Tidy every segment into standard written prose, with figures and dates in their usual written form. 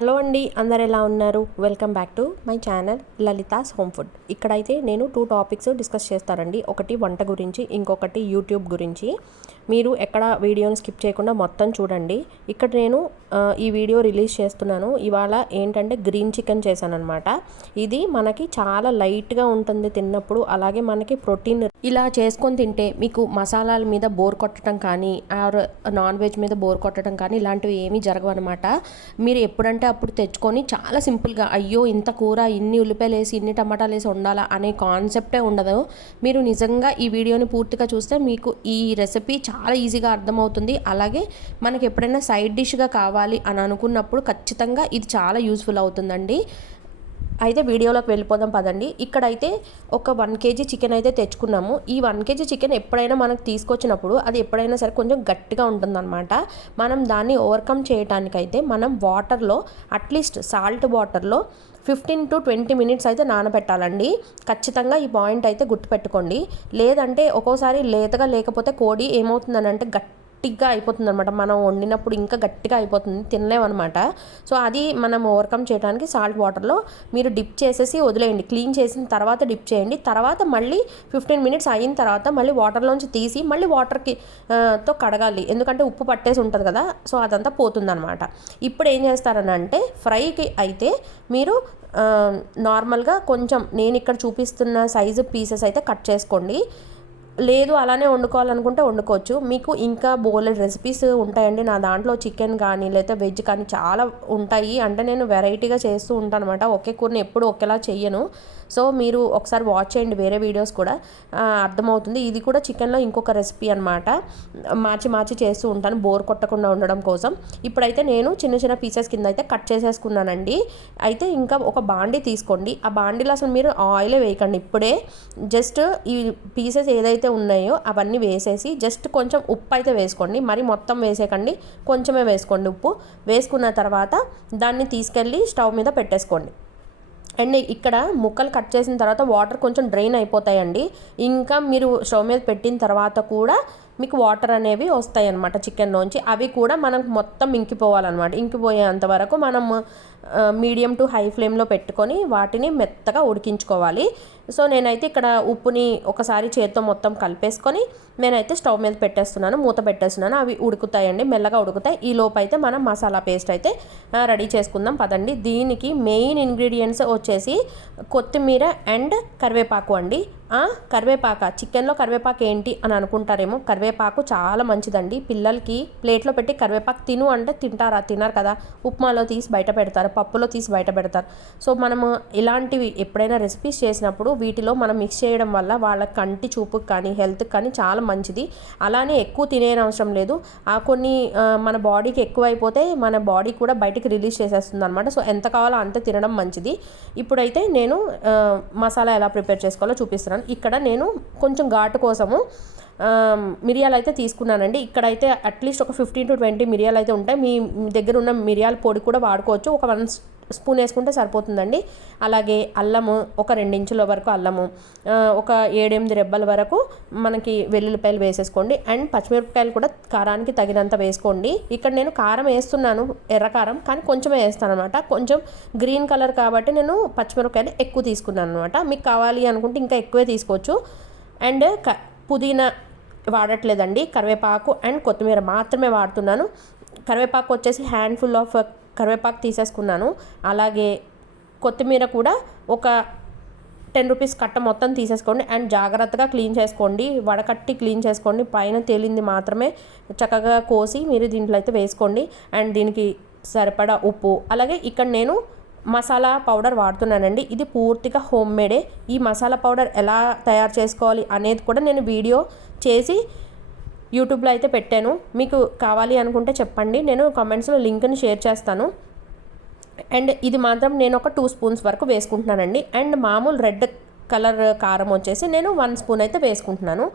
Hello అండి, అందరు ఎలా ఉన్నారు? Welcome back to my channel Lalitha's home food. ఇక్కడైతే నేను 2 టాపిక్స్ డిస్కస్ చేస్తానండి. ఒకటి వంట గురించి, ఇంకొకటి యూట్యూబ్ గురించి. మీరు ఎక్కడ వీడియోని స్కిప్ చేయకుండా మొత్తం చూడండి. ఇక్కడ నేను ఈ వీడియో రిలీజ్ చేస్తున్నాను. ఇవాళ ఏంటంటే గ్రీన్ చికెన్ చేశానన్నమాట. ఇది మనకి చాలా లైట్గా ఉంటుంది తిన్నప్పుడు, అలాగే మనకి ప్రోటీన్. ఇలా చేసుకొని తింటే మీకు మసాలాల మీద బోర్ కొట్టడం కానీ, ఆర్ నాన్ వెజ్ మీద బోర్ కొట్టడం కానీ ఇలాంటివి ఏమీ జరగవు అనమాట. మీరు ఎప్పుడంటే అప్పుడు తెచ్చుకొని చాలా సింపుల్గా, అయ్యో ఇంత కూర ఇన్ని ఉల్లిపాయలు వేసి ఇన్ని టమాటాలు వేసి ఉండాలా అనే కాన్సెప్టే ఉండదు. మీరు నిజంగా ఈ వీడియోని పూర్తిగా చూస్తే మీకు ఈ రెసిపీ చాలా ఈజీగా అర్థమవుతుంది. అలాగే మనకి ఎప్పుడైనా సైడ్ డిష్గా కావాలి అని అనుకున్నప్పుడు ఖచ్చితంగా ఇది చాలా యూస్ఫుల్ అవుతుందండి. అయితే వీడియోలోకి వెళ్ళిపోదాం పదండి. ఇక్కడైతే ఒక 1 kg చికెన్ అయితే తెచ్చుకున్నాము. ఈ 1 kg చికెన్ ఎప్పుడైనా మనకు తీసుకొచ్చినప్పుడు అది ఎప్పుడైనా సరే కొంచెం గట్టిగా ఉంటుందన్నమాట. మనం దాన్ని ఓవర్కమ్ చేయడానికైతే మనం వాటర్లో, అట్లీస్ట్ సాల్ట్ వాటర్లో 15 to 20 minutes అయితే నానబెట్టాలండి. ఖచ్చితంగా ఈ పాయింట్ అయితే గుర్తుపెట్టుకోండి. లేదంటే ఒక్కోసారి లేతగా లేకపోతే కోడి ఏమవుతుందని అంటే గట్టిగా అయిపోతుంది అనమాట. మనం వండినప్పుడు ఇంకా గట్టిగా అయిపోతుంది, తినలేమన్నమాట. సో అది మనం ఓవర్కమ్ చేయడానికి సాల్ట్ వాటర్లో మీరు డిప్ చేసేసి వదిలేయండి. క్లీన్ చేసిన తర్వాత డిప్ చేయండి. తర్వాత మళ్ళీ 15 minutes అయిన తర్వాత మళ్ళీ వాటర్లోంచి తీసి మళ్ళీ వాటర్కి తో కడగాలి. ఎందుకంటే ఉప్పు పట్టేసి ఉంటుంది కదా, సో అదంతా పోతుందన్నమాట. ఇప్పుడు ఏం చేస్తారని అంటే, ఫ్రైకి అయితే మీరు నార్మల్గా కొంచెం నేను ఇక్కడ చూపిస్తున్న సైజు పీసెస్ అయితే కట్ చేసుకోండి. లేదు అలానే వండుకోవాలనుకుంటే వండుకోవచ్చు. మీకు ఇంకా బోలెడ్ రెసిపీస్ ఉంటాయండి నా దాంట్లో. చికెన్ కానీ లేదా వెజ్ కానీ చాలా ఉంటాయి. అంటే నేను వెరైటీగా చేస్తూ ఉంటాను అనమాట. ఒకే కూరని ఎప్పుడు ఒకేలా చెయ్యను. సో మీరు ఒకసారి వాచ్ చేయండి వేరే వీడియోస్ కూడా, అర్థమవుతుంది. ఇది కూడా చికెన్లో ఇంకొక రెసిపీ అనమాట. మార్చి చేస్తూ ఉంటాను బోర్ కొట్టకుండా ఉండడం కోసం. ఇప్పుడైతే నేను చిన్న చిన్న పీసెస్ కింద అయితే కట్ చేసేసుకున్నానండి. అయితే ఇంకా ఒక బాండీ తీసుకోండి. ఆ బాండీలో అసలు మీరు ఆయిలే వేయకండి. ఇప్పుడే జస్ట్ ఈ పీసెస్ ఏదైతే ఉన్నాయో అవన్నీ వేసేసి జస్ట్ కొంచెం ఉప్పు అయితే వేసుకోండి. మరి మొత్తం వేసేకండి, కొంచెమే వేసుకోండి ఉప్పు. వేసుకున్న తర్వాత దాన్ని తీసుకెళ్ళి స్టవ్ మీద పెట్టేసుకోండి. అండ్ ఇక్కడ ముక్కలు కట్ చేసిన తర్వాత వాటర్ కొంచెం డ్రైన్ అయిపోతాయండి. ఇంకా మీరు స్టవ్ మీద పెట్టిన తర్వాత కూడా మీకు వాటర్ అనేవి వస్తాయి అన్నమాట చికెన్లోంచి. అవి కూడా మనం మొత్తం ఇంకిపోవాలన్నమాట. ఇంకిపోయేంత వరకు మనం మీడియం టు హై ఫ్లేమ్లో పెట్టుకొని వాటిని మెత్తగా ఉడికించుకోవాలి. సో నేనైతే ఇక్కడ ఉప్పుని ఒకసారి చేత్తో మొత్తం కలిపేసుకొని నేనైతే స్టవ్ మీద పెట్టేస్తున్నాను, మూత పెట్టేస్తున్నాను. అవి ఉడుకుతాయండి, మెల్లగా ఉడుకుతాయి. ఈ లోపు అయితే మనం మసాలా పేస్ట్ అయితే రెడీ చేసుకుందాం పదండి. దీనికి మెయిన్ ఇంగ్రీడియంట్స్ వచ్చేసి కొత్తిమీర అండ్ కరివేపాకు అండి. కరివేపాకు, చికెన్లో కరివేపాకు ఏంటి అని అనుకుంటారేమో. కరివేపాకు చాలా మంచిదండి. పిల్లలకి ప్లేట్లో పెట్టి కరివేపాకు తిను అంటే తింటారా? తినరు కదా. ఉప్మాలో తీసి బయట పెడతారు, పప్పులో తీసి బయట పెడతారు. సో మనము ఇలాంటివి ఎప్పుడైనా రెసిపీస్ చేసినప్పుడు వీటిలో మనం మిక్స్ చేయడం వల్ల వాళ్ళ కంటి చూపుకి కానీ హెల్త్కి కానీ చాలా మంచిది. అలానే ఎక్కువ తినేనవసరం లేదు. కొన్ని మన బాడీకి ఎక్కువైపోతే మన బాడీ కూడా బయటికి రిలీజ్ చేసేస్తుంది అనమాట. సో ఎంత కావాలో అంతే తినడం మంచిది. ఇప్పుడైతే నేను మసాలా ఎలా ప్రిపేర్ చేసుకోవాలో చూపిస్తున్నాను. ఇక్కడ నేను కొంచెం ఘాటు కోసము మిరియాలు అయితే తీసుకున్నానండి. ఇక్కడైతే అట్లీస్ట్ ఒక 15 to 20 మిరియాలు అయితే ఉంటాయి. మీ దగ్గర ఉన్న మిరియాల పొడి కూడా వాడుకోవచ్చు. ఒక 1 స్పూన్ వేసుకుంటే సరిపోతుందండి. అలాగే అల్లము ఒక 2 ఇంచుల వరకు అల్లము, ఒక 7-8 రెబ్బల వరకు మనకి వెల్లుల్లిపాయలు వేసేసుకోండి. అండ్ పచ్చిమిరపకాయలు కూడా కారానికి తగినంత వేసుకోండి. ఇక్కడ నేను కారం వేస్తున్నాను, ఎర్రకారం, కానీ కొంచెమే వేస్తాను అనమాట. కొంచెం గ్రీన్ కలర్ కాబట్టి నేను పచ్చిమిరపకాయలు ఎక్కువ తీసుకున్నాను అనమాట. మీకు కావాలి అనుకుంటే ఇంకా ఎక్కువే తీసుకోవచ్చు. అండ్ పుదీనా వాడట్లేదండి, కరివేపాకు అండ్ కొత్తిమీర మాత్రమే వాడుతున్నాను. కరివేపాకు వచ్చేసి హ్యాండ్ఫుల్ ఆఫ్ కరివేపాకు తీసేసుకున్నాను. అలాగే కొత్తిమీర కూడా ఒక 10 రూపీస్ కట్ట మొత్తం తీసేసుకోండి. అండ్ జాగ్రత్తగా క్లీన్ చేసుకోండి, వడకట్టి క్లీన్ చేసుకోండి. పైన తేలింది మాత్రమే చక్కగా కోసి మీరు దీంట్లో అయితే వేసుకోండి. అండ్ దీనికి సరిపడా ఉప్పు. అలాగే ఇక్కడ నేను మసాలా పౌడర్ వాడుతున్నానండి. ఇది పూర్తిగా హోమ్ మేడే. ఈ మసాలా పౌడర్ ఎలా తయారు చేసుకోవాలి అనేది కూడా నేను వీడియో చేసి యూట్యూబ్లో అయితే పెట్టాను. మీకు కావాలి అనుకుంటే చెప్పండి, నేను కామెంట్స్లో లింక్ని షేర్ చేస్తాను. అండ్ ఇది మాత్రం నేను ఒక 2 స్పూన్స్ వరకు వేసుకుంటున్నానండి. అండ్ మామూలు రెడ్ కలర్ కారం వచ్చేసి నేను 1 స్పూన్ అయితే వేసుకుంటున్నాను.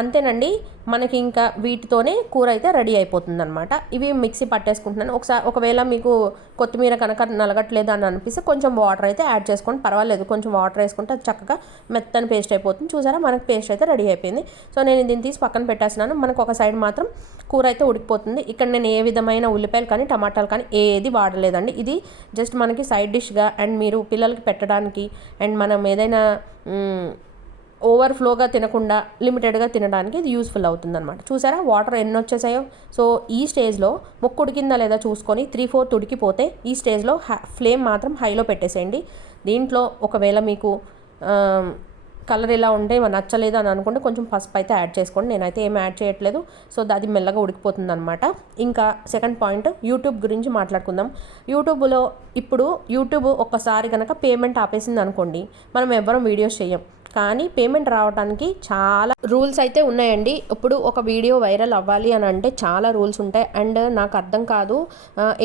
అంతేనండి, మనకి ఇంకా వీటితోనే కూర అయితే రెడీ అయిపోతుంది అనమాట. ఇవి మిక్సీ పట్టేసుకుంటున్నాను. ఒకవేళ మీకు కొత్తిమీర కనుక నలగట్లేదు అని అనిపిస్తే కొంచెం వాటర్ అయితే యాడ్ చేసుకోండి, పర్వాలేదు. కొంచెం వాటర్ వేసుకుంటే అది చక్కగా మెత్తని పేస్ట్ అయిపోతుంది. చూసారా, మనకి పేస్ట్ అయితే రెడీ అయిపోయింది. సో నేను దీన్ని తీసి పక్కన పెట్టేస్తున్నాను. మనకు ఒక సైడ్ మాత్రం కూర అయితే ఉడికిపోతుంది. ఇక్కడ నేను ఏ విధమైన ఉల్లిపాయలు కానీ టమాటాలు కానీ ఏది వాడలేదండి. ఇది జస్ట్ మనకి సైడ్ డిష్గా అండ్ మీరు పిల్లలకి పెట్టడానికి అండ్ మనం ఏదైనా ఓవర్ఫ్లోగా తినకుండా లిమిటెడ్గా తినడానికి ఇది యూస్ఫుల్ అవుతుందన్నమాట. చూసారా వాటర్ ఎన్ని వచ్చేసాయో. సో ఈ స్టేజ్లో ముక్కు ఉడికిందా లేదా చూసుకొని 3/4 ఉడికిపోతే ఈ స్టేజ్లో ఫ్లేమ్ మాత్రం హైలో పెట్టేసేయండి. దీంట్లో ఒకవేళ మీకు కలర్ ఇలా ఉంటే నచ్చలేదు అని అనుకుంటే కొంచెం పసుపు అయితే యాడ్ చేసుకోండి. నేనైతే ఏం యాడ్ చేయట్లేదు. సో అది మెల్లగా ఉడికిపోతుంది అనమాట. ఇంకా సెకండ్ పాయింట్, యూట్యూబ్ గురించి మాట్లాడుకుందాం. యూట్యూబ్లో ఇప్పుడు యూట్యూబ్ ఒక్కసారి కనుక పేమెంట్ ఆపేసింది అనుకోండి, మనం ఎవ్వరం వీడియోస్ చేయం. కానీ పేమెంట్ రావడానికి చాలా రూల్స్ అయితే ఉన్నాయండి. ఇప్పుడు ఒక వీడియో వైరల్ అవ్వాలి అని అంటే చాలా రూల్స్ ఉంటాయి. అండ్ నాకు అర్థం కాదు,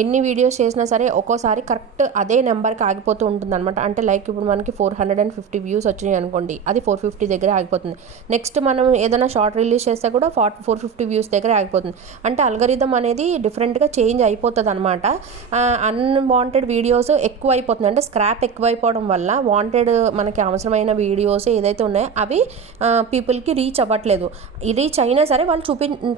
ఎన్ని వీడియోస్ చేసినా సరే ఒక్కోసారి కరెక్ట్ అదే నెంబర్కి ఆగిపోతూ ఉంటుంది అనమాట. అంటే లైక్ ఇప్పుడు మనకి 450 వ్యూస్ వచ్చినాయి అనుకోండి, అది 450 దగ్గర ఆగిపోతుంది. నెక్స్ట్ మనం ఏదైనా షార్ట్ రిలీజ్ చేస్తే కూడా 450 వ్యూస్ దగ్గర ఆగిపోతుంది. అంటే అల్గరిథం అనేది డిఫరెంట్గా చేంజ్ అయిపోతుంది అనమాట. అన్వాంటెడ్ వీడియోస్ ఎక్కువ అయిపోతుంది, అంటే స్క్రాప్ ఎక్కువ అయిపోవడం వల్ల వాంటెడ్ మనకి అవసరమైన వీడియోస్ ఏదైతే ఉన్నాయో అవి పీపుల్కి రీచ్ అవ్వట్లేదు. రీచ్ అయినా సరే వాళ్ళు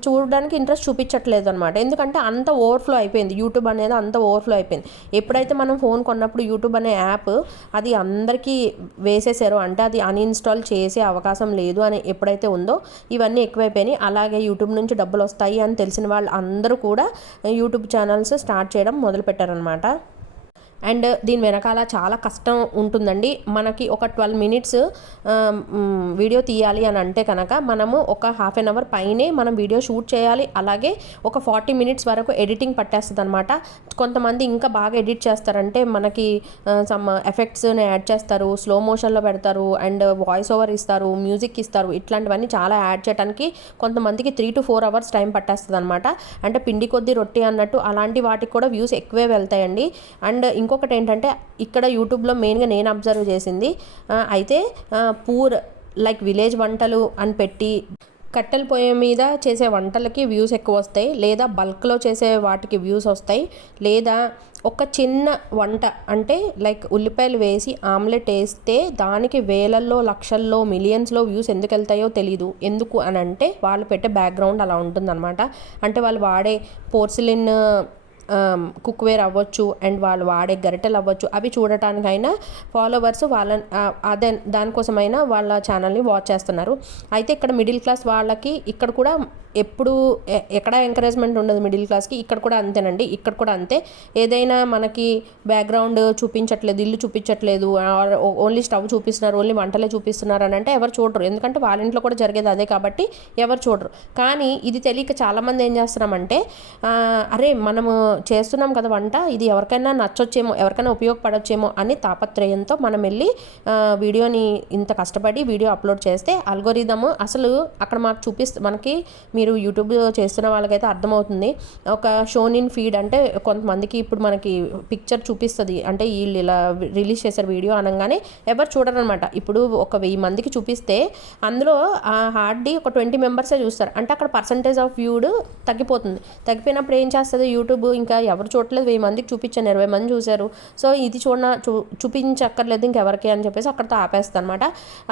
చూడడానికి ఇంట్రెస్ట్ చూపించట్లేదు అనమాట. ఎందుకంటే అంత ఓవర్ఫ్లో అయిపోయింది, యూట్యూబ్ అనేది అంత ఓవర్ఫ్లో అయిపోయింది. ఎప్పుడైతే మనం ఫోన్ కొన్నప్పుడు యూట్యూబ్ అనే యాప్ అది అందరికీ వేసేసారో, అంటే అది అన్ఇన్స్టాల్ చేసే అవకాశం లేదు అని ఎప్పుడైతే ఉందో ఇవన్నీ ఎక్కువైపోయినాయి. అలాగే యూట్యూబ్ నుంచి డబ్బులు వస్తాయి అని తెలిసిన వాళ్ళు అందరూ కూడా యూట్యూబ్ ఛానల్స్ స్టార్ట్ చేయడం మొదలుపెట్టారనమాట. అండ్ దీని వెనకాల చాలా కష్టం ఉంటుందండి. మనకి ఒక 12 మినిట్స్ వీడియో తీయాలి అని అంటే కనుక మనము ఒక హాఫ్ అన్ అవర్ పైనే మనం వీడియో షూట్ చేయాలి. అలాగే ఒక 40 మినిట్స్ వరకు ఎడిటింగ్ పట్టేస్తుంది అనమాట. కొంతమంది ఇంకా బాగా ఎడిట్ చేస్తారంటే మనకి సమ్ ఎఫెక్ట్స్ని యాడ్ చేస్తారు, స్లో మోషన్లో పెడతారు అండ్ వాయిస్ ఓవర్ ఇస్తారు, మ్యూజిక్ ఇస్తారు. ఇట్లాంటివన్నీ చాలా యాడ్ చేయడానికి కొంతమందికి 3 to 4 hours టైం పట్టేస్తుంది అనమాట. అంటే పిండి కొద్ది రొట్టి అన్నట్టు అలాంటి వాటికి కూడా వ్యూస్ ఎక్కువే వెళ్తాయండి. అండ్ ఇంకొకటి ఏంటంటే ఇక్కడ యూట్యూబ్లో మెయిన్గా నేను అబ్జర్వ్ చేసింది అయితే పూర్ లైక్ విలేజ్ వంటలు అని పెట్టి కట్టెల పొయ్యి మీద చేసే వంటలకి వ్యూస్ ఎక్కువ వస్తాయి, లేదా బల్క్లో చేసే వాటికి వ్యూస్ వస్తాయి, లేదా ఒక చిన్న వంట అంటే లైక్ ఉల్లిపాయలు వేసి ఆమ్లెట్ వేస్తే దానికి వేలల్లో లక్షల్లో మిలియన్స్లో వ్యూస్ ఎందుకు వెళ్తాయో తెలీదు. ఎందుకు అని అంటే వాళ్ళు పెట్టే బ్యాక్గ్రౌండ్ అలా ఉంటుందన్నమాట. అంటే వాళ్ళు వాడే పోర్సిలిన్ కుక్వేర్ అవ్వచ్చు అండ్ వాళ్ళు వాడే గరిటెలు అవ్వచ్చు, అవి చూడటానికైనా ఫాలోవర్స్ అదే దానికోసమైనా వాళ్ళ ఛానల్ని వాచ్ చేస్తున్నారు. అయితే ఇక్కడ మిడిల్ క్లాస్ వాళ్ళకి ఇక్కడ కూడా ఎప్పుడు ఎక్కడ ఎంకరేజ్మెంట్ ఉండదు మిడిల్ క్లాస్కి. ఇక్కడ కూడా అంతేనండి, ఇక్కడ కూడా అంతే. ఏదైనా మనకి బ్యాక్గ్రౌండ్ చూపించట్లేదు, ఇల్లు చూపించట్లేదు, ఓన్లీ స్టవ్ చూపిస్తున్నారు, ఓన్లీ వంటలే చూపిస్తున్నారు అని అంటే ఎవరు చూడరు. ఎందుకంటే వాళ్ళ ఇంట్లో కూడా జరిగేది అదే కాబట్టి ఎవరు చూడరు. కానీ ఇది తెలియక చాలామంది ఏం చేస్తున్నామంటే అరే మనము చేస్తున్నాం కదా వంట, ఇది ఎవరికైనా నచ్చొచ్చేమో, ఎవరికైనా ఉపయోగపడొచ్చేమో అని తాపత్రయంతో మనం వెళ్ళి వీడియోని ఇంత కష్టపడి వీడియో అప్లోడ్ చేస్తే అల్గోరిథము అసలు అక్కడ మనకి మీరు యూట్యూబ్ చేస్తున్న వాళ్ళకైతే అర్థమవుతుంది. ఒక షోన్ ఇన్ ఫీడ్ అంటే కొంతమందికి ఇప్పుడు మనకి పిక్చర్ చూపిస్తుంది, అంటే వీళ్ళు ఇలా రిలీజ్ చేశారు వీడియో అనగానే ఎవరు చూడరు అనమాట. ఇప్పుడు ఒక 1000 మందికి చూపిస్తే అందులో హార్డ్లీ ఒక 20 మెంబర్సే చూస్తారు. అంటే అక్కడ పర్సంటేజ్ ఆఫ్ వ్యూడ్ తగ్గిపోతుంది. తగ్గిపోయినప్పుడు ఏం చేస్తుంది యూట్యూబ్, ఇంకా ఎవరు చూడలేదు, 1000 మందికి చూపించాను, 20 మంది చూశారు, సో ఇది చూపించక్కర్లేదు ఇంకెవరికి అని చెప్పేసి అక్కడితో ఆపేస్తాను అనమాట.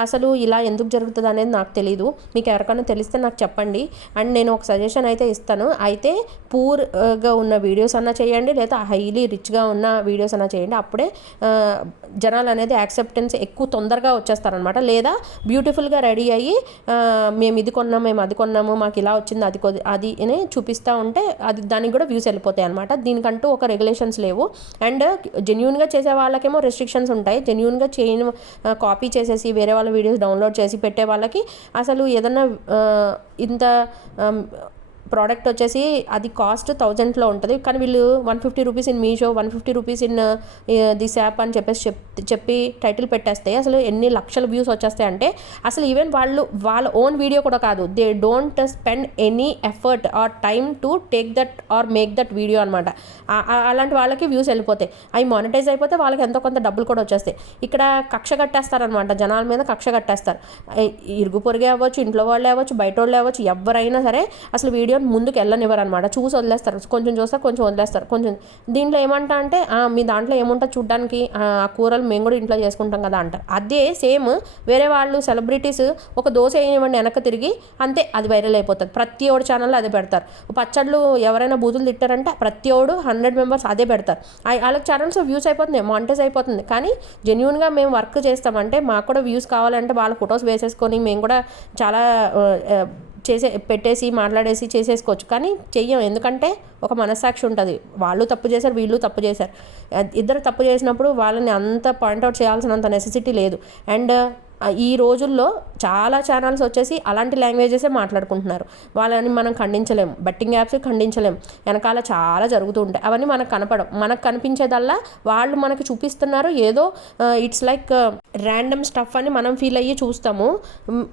అసలు ఇలా ఎందుకు జరుగుతుంది అనేది నాకు తెలీదు. మీకు ఎవరికైనా తెలిస్తే నాకు చెప్పండి. అండ్ నేను ఒక సజెషన్ అయితే ఇస్తాను. అయితే పూర్గా ఉన్న వీడియోస్ అన్నా చేయండి, లేదా హైలీ రిచ్గా ఉన్న వీడియోస్ అన్నా చేయండి. అప్పుడే జనాలు అనేది యాక్సెప్టెన్స్ ఎక్కువ తొందరగా వచ్చేస్తారనమాట. లేదా బ్యూటిఫుల్గా రెడీ అయ్యి మేము ఇది కొన్నాము, మేము అది కొన్నాము, మాకు ఇలా వచ్చింది, అది అని చూపిస్తూ ఉంటే దానికి కూడా వ్యూస్ వెళ్ళిపోతాయి అనమాట. దీనికంటూ ఒక రెగ్యులేషన్స్ లేవు. అండ్ జెన్యూన్గా చేసే వాళ్ళకేమో రెస్ట్రిక్షన్స్ ఉంటాయి. జెన్యూన్గా కాపీ చేసేసి వేరే వాళ్ళ వీడియోస్ డౌన్లోడ్ చేసి పెట్టే వాళ్ళకి అసలు ఏదన్నా ఇంత ప్రోడక్ట్ వచ్చేసి అది కాస్ట్ 1000లో ఉంటుంది, కానీ వీళ్ళు 150 rupees in Meesho, 150 rupees in this app అని చెప్పి టైటిల్ పెట్టేస్తే అసలు ఎన్ని లక్షల వ్యూస్ వచ్చేస్తాయి అంటే, అసలు ఈవెన్ వాళ్ళ ఓన్ వీడియో కూడా కాదు, they don't spend any effort are time to take that are make that video అనమాట. అలాంటి వాళ్ళకి వ్యూస్ వెళ్ళిపోతాయి, అవి మానిటైజ్ అయిపోతే వాళ్ళకి ఎంతో కొంత డబ్బులు కూడా వచ్చేస్తాయి. ఇక్కడ కక్ష కట్టేస్తారనమాట, జనాల మీద కక్ష కట్టేస్తారు. ఇరుగు పొరుగే అవ్వచ్చు, ఇంట్లో వాళ్ళే అవ్వచ్చు, బయట వాళ్ళే అవ్వచ్చు, ఎవరైనా సరే అసలు వీడియోని ముందుకు వెళ్ళనివ్వరు అనమాట. చూసి వదిలేస్తారు, కొంచెం చూస్తారు, కొంచెం వదిలేస్తారు. కొంచెం దీంట్లో ఏమంటా అంటే, మీ దాంట్లో ఏముంటుంది చూడడానికి, ఆ కూరలు మేము కూడా ఇంట్లో చేసుకుంటాం కదా అంటారు. అదే సేమ్ వేరే వాళ్ళు సెలబ్రిటీస్ ఒక దోశ వేయనివ్వండి వెనక్కి తిరిగి, అంతే అది వైరల్ అయిపోతుంది. ప్రతి ఒడి ఛానల్లో అదే పెడతారు. పచ్చళ్ళు ఎవరైనా బూతులు తిట్టారంటే ప్రతి ఒడు 100 మెంబర్స్ అదే పెడతారు. వాళ్ళకి ఛానల్స్ వ్యూస్ అయిపోతుంది, మానిటైజ్ అయిపోతుంది. కానీ జెన్యూన్గా మేము వర్క్ చేస్తామంటే మాకు కూడా వ్యూస్ కావాలంటే వాళ్ళ ఫొటోస్ వేసేసుకొని మేము కూడా చాలా పెట్టేసి మాట్లాడేసి చేసేసుకోవచ్చు. కానీ చెయ్యం, ఎందుకంటే ఒక మనస్సాక్షి ఉంటుంది. వాళ్ళు తప్పు చేశారు, వీళ్ళు తప్పు చేశారు, ఇద్దరు తప్పు చేసినప్పుడు వాళ్ళని అంత పాయింట్అవుట్ చేయాల్సినంత నెసెసిటీ లేదు. అండ్ ఈ రోజుల్లో చాలా ఛానల్స్ వచ్చేసి అలాంటి లాంగ్వేజెసే మాట్లాడుకుంటున్నారు. వాళ్ళని మనం ఖండించలేము, బెట్టింగ్ యాప్స్ ఖండించలేము, వెనకాల చాలా జరుగుతూ ఉంటాయి. అవన్నీ మనకు కనపడం, మనకు కనిపించేదల్లా వాళ్ళు మనకు చూపిస్తున్నారు. ఏదో ఇట్స్ లైక్ ర్యాండమ్ స్టఫ్ అని మనం ఫీల్ అయ్యి చూస్తాము.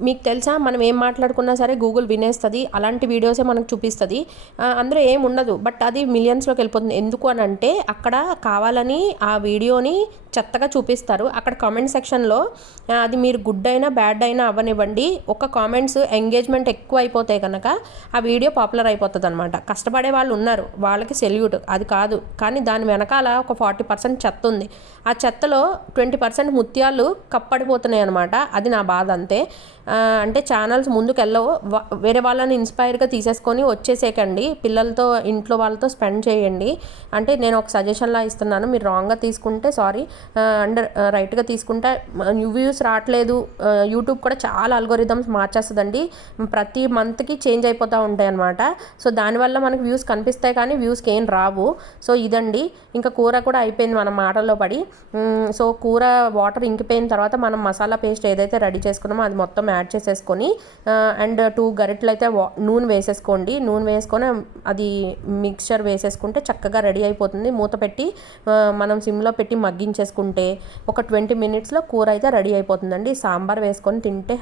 మీకు తెలుసా, మనం ఏం మాట్లాడుకున్నా సరే గూగుల్ వినేస్తుంది, అలాంటి వీడియోసే మనకు చూపిస్తుంది. అందులో ఏం ఉండదు, బట్ అది మిలియన్స్లోకి వెళ్ళిపోతుంది. ఎందుకు అని అంటే అక్కడ కావాలని ఆ వీడియోని చెత్తగా చూపిస్తారు. అక్కడ కామెంట్ సెక్షన్లో అది మీరు గుడ్ అయినా బ్యాడ్ అయినా అవ్వనివ్వండి, ఒక కామెంట్స్ ఎంగేజ్మెంట్ ఎక్కువ అయిపోతే కనుక ఆ వీడియో పాపులర్ అయిపోతుంది అనమాట. కష్టపడే వాళ్ళు ఉన్నారు, వాళ్ళకి సెల్యూట్, అది కాదు. కానీ దాని వెనకాల ఒక 40% చెత్త ఉంది. ఆ చెత్తలో 20% ముత్యాలు కప్పడిపోతున్నాయి అనమాట. అది నా బాధ అంతే. అంటే ఛానల్స్ ముందుకు వెళ్ళవు, వేరే వాళ్ళని ఇన్స్పైర్గా తీసేసుకొని వచ్చేసేకండి. పిల్లలతో ఇంట్లో వాళ్ళతో స్పెండ్ చేయండి. అంటే నేను ఒక సజెషన్లా ఇస్తున్నాను, మీరు రాంగ్గా తీసుకుంటే సారీ, అండ్ రైట్గా తీసుకుంటే వ్యూస్ రావట్లేదు. యూట్యూబ్ కూడా చాలా అల్గోరిథమ్స్ మార్చేస్తుందండి, ప్రతి మంత్కి చేంజ్ అయిపోతూ ఉంటాయి అనమాట. సో దానివల్ల మనకి వ్యూస్ కనిపిస్తాయి కానీ వ్యూస్కి ఏం రావు. సో ఇదండి. ఇంకా కూర కూడా అయిపోయింది మన మాటల్లో పడి. సో కూర వాటర్ ఇంకిపోయిన తర్వాత మనం మసాలా పేస్ట్ ఏదైతే రెడీ చేసుకున్నామో అది మొత్తం యాడ్ చేసేసుకొని అండ్ 2 గరిటెలు అయితే నూనె వేసేసుకోండి. నూనె వేసుకొని అది మిక్చర్ వేసేసుకుంటే చక్కగా రెడీ అయిపోతుంది. మూత పెట్టి మనం సిమ్లో పెట్టి మగ్గించేసుకుంటే ఒక 20 మినిట్స్లో కూర అయితే రెడీ అయిపోతుందండి. సాంబార్ వేసుకొని తింటే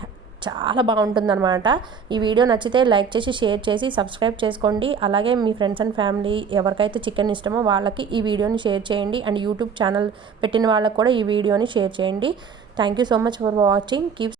చాలా బాగుంటుందన్నమాట. ఈ వీడియో నచ్చితే లైక్ చేసి, షేర్ చేసి, సబ్స్క్రైబ్ చేసుకోండి. అలాగే మీ ఫ్రెండ్స్ అండ్ ఫ్యామిలీ ఎవరికైతే చికెన్ ఇష్టమో వాళ్ళకి ఈ వీడియోని షేర్ చేయండి. అండ్ యూట్యూబ్ ఛానల్ పెట్టిన వాళ్ళకి కూడా ఈ వీడియోని షేర్ చేయండి. Thank you so much for watching. Keep